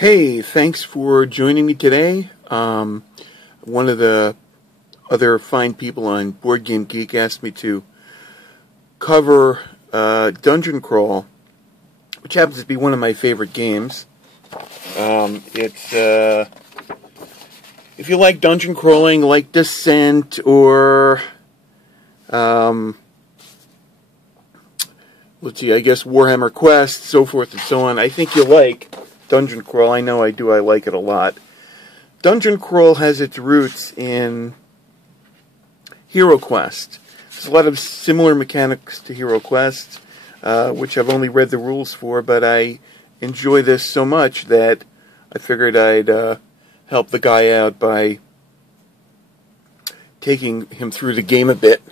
Hey, thanks for joining me today. One of the other fine people on Board Game Geek asked me to cover Dungeon Crawl, which happens to be one of my favorite games. It's if you like dungeon crawling, like Descent or let's see, I guess Warhammer Quest, so forth and so on, I think you'll like Dungeon Crawl. I know I do. I like it a lot. Dungeon Crawl has its roots in Hero Quest. There's a lot of similar mechanics to Hero Quest, which I've only read the rules for, but I enjoy this so much that I figured I'd help the guy out by taking him through the game a bit.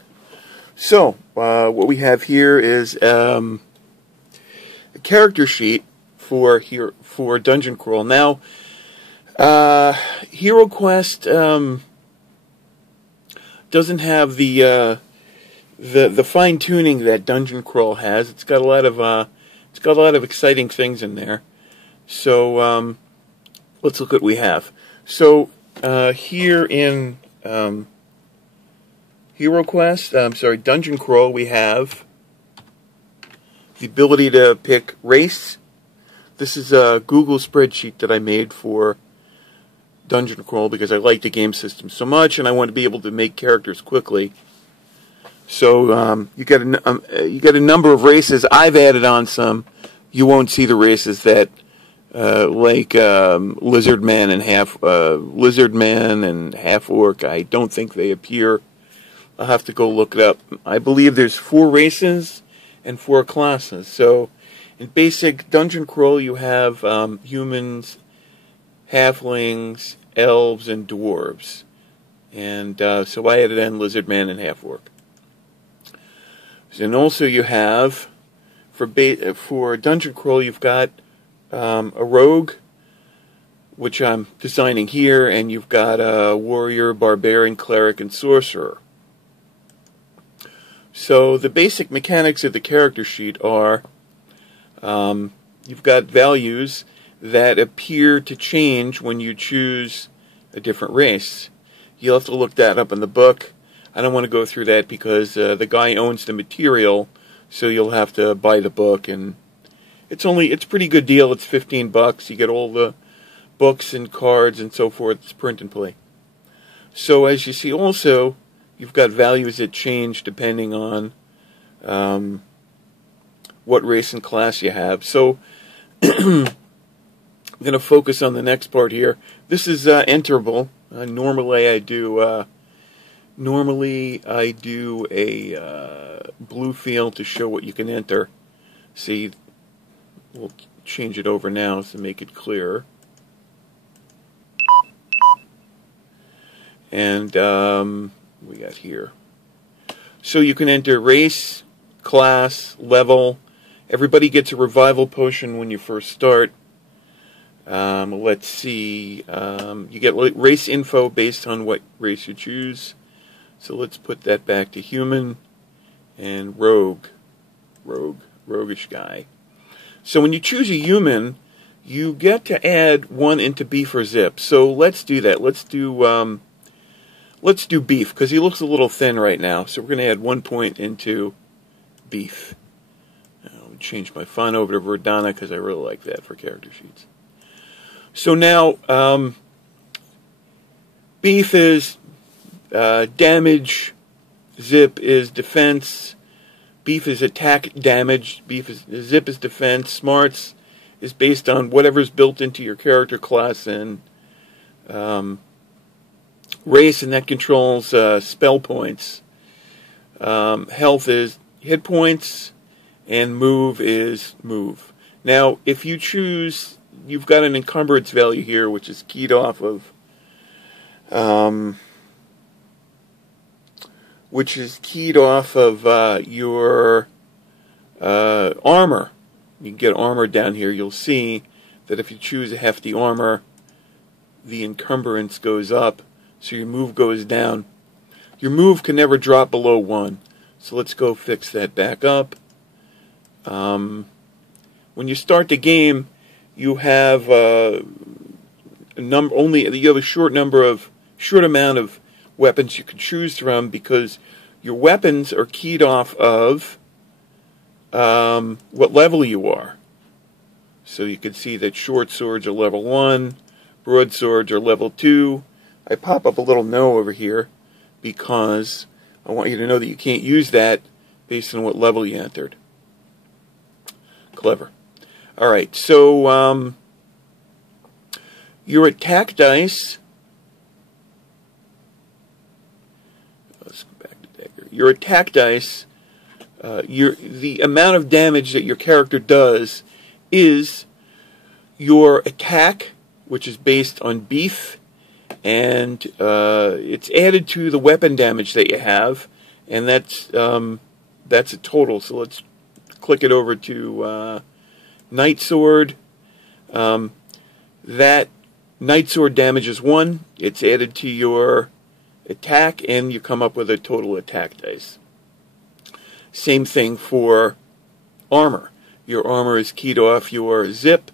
So, what we have here is a character sheet for Dungeon Crawl. Now, Hero Quest doesn't have the fine tuning that Dungeon Crawl has. It's got a lot of exciting things in there. So let's look at what we have. So here in Dungeon Crawl, we have the ability to pick race. This is a Google spreadsheet that I made for Dungeon Crawl because I like the game system so much, and I want to be able to make characters quickly. So you get a number of races. I've added on some. You won't see the races that like Lizard Man and half Orc. I don't think they appear. I'll have to go look it up. I believe there's 4 races and 4 classes. So in basic Dungeon Crawl, you have humans, halflings, elves, and dwarves. And so I added in Lizard Man and half Orc. And also you have, for Dungeon Crawl, you've got a rogue, which I'm designing here, and you've got a warrior, barbarian, cleric, and sorcerer. So the basic mechanics of the character sheet are you've got values that appear to change when you choose a different race. You'll have to look that up in the book. I don't want to go through that because the guy owns the material, so you'll have to buy the book, and it's a pretty good deal. It's $15. You get all the books and cards and so forth. It's print and play. So as you see, also you've got values that change depending on what race and class you have. So I'm going to focus on the next part here. This is enterable. Normally I do a blue field to show what you can enter. See, we'll change it over now to make it clearer. And we got here. So you can enter race, class, level. Everybody gets a revival potion when you first start. Let's see. You get race info based on what race you choose. So let's put that back to human and roguish guy. So when you choose a human, you get to add 1 into beef or zip. So let's do that. Let's do beef because he looks a little thin right now. So we're going to add 1 point into beef. I'll change my font over to Verdana because I really like that for character sheets. So now beef is damage, zip is defense, beef is attack damage, zip is defense, smarts is based on whatever's built into your character class, and race, and that controls spell points. Health is hit points, and move is move. Now, if you choose, you've got an encumbrance value here, which is keyed off of your armor. You can get armor down here. You'll see that if you choose a hefty armor, the encumbrance goes up, so your move goes down. Your move can never drop below 1. So let's go fix that back up. When you start the game, you have a short amount of weapons you can choose from, because your weapons are keyed off of what level you are. So you can see that short swords are level 1, broadswords are level 2. I pop up a little no over here because I want you to know that you can't use that based on what level you entered. Clever. Alright, so your attack dice, let's go back to dagger. Your attack dice, the amount of damage that your character does is your attack, which is based on beef, and it's added to the weapon damage that you have, and that's a total. So let's click it over to Night Sword. That Night Sword damage is 1. It's added to your attack, and you come up with a total attack dice. Same thing for armor. Your armor is keyed off your zip,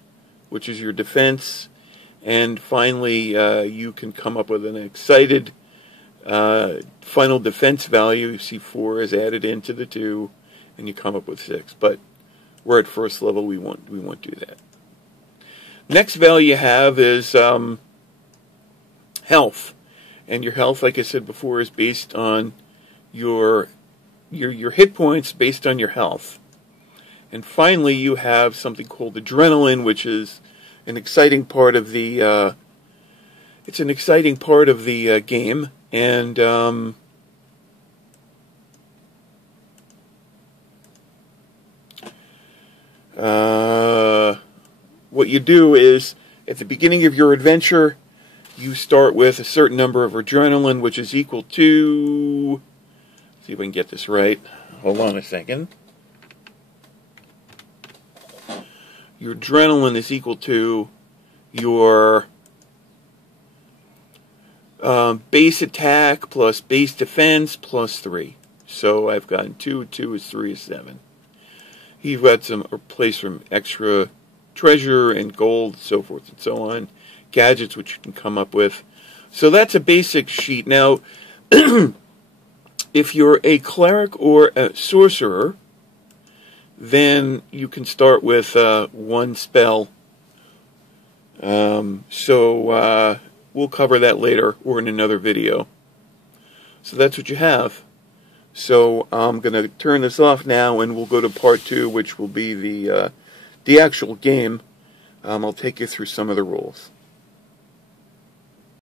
which is your defense, and finally you can come up with an excited final defense value. You see 4 is added into the 2, and you come up with 6. But we're at first level. We won't do that. Next value you have is health, and your health, like I said before, is based on your hit points based on your health. And finally, you have something called adrenaline, which is an exciting part of the game. And what you do is, at the beginning of your adventure, you start with a certain number of adrenaline, which is equal to, see if I can get this right. Hold on a second. Your adrenaline is equal to your base attack plus base defense plus 3. So I've gotten 2. 2 is 3 is 7. You've got some place from extra treasure and gold, so forth and so on. Gadgets which you can come up with. So that's a basic sheet. Now, if you're a cleric or a sorcerer, then you can start with 1 spell. So we'll cover that later or in another video. So that's what you have. So I'm going to turn this off now, and we'll go to part 2, which will be the actual game. I'll take you through some of the rules.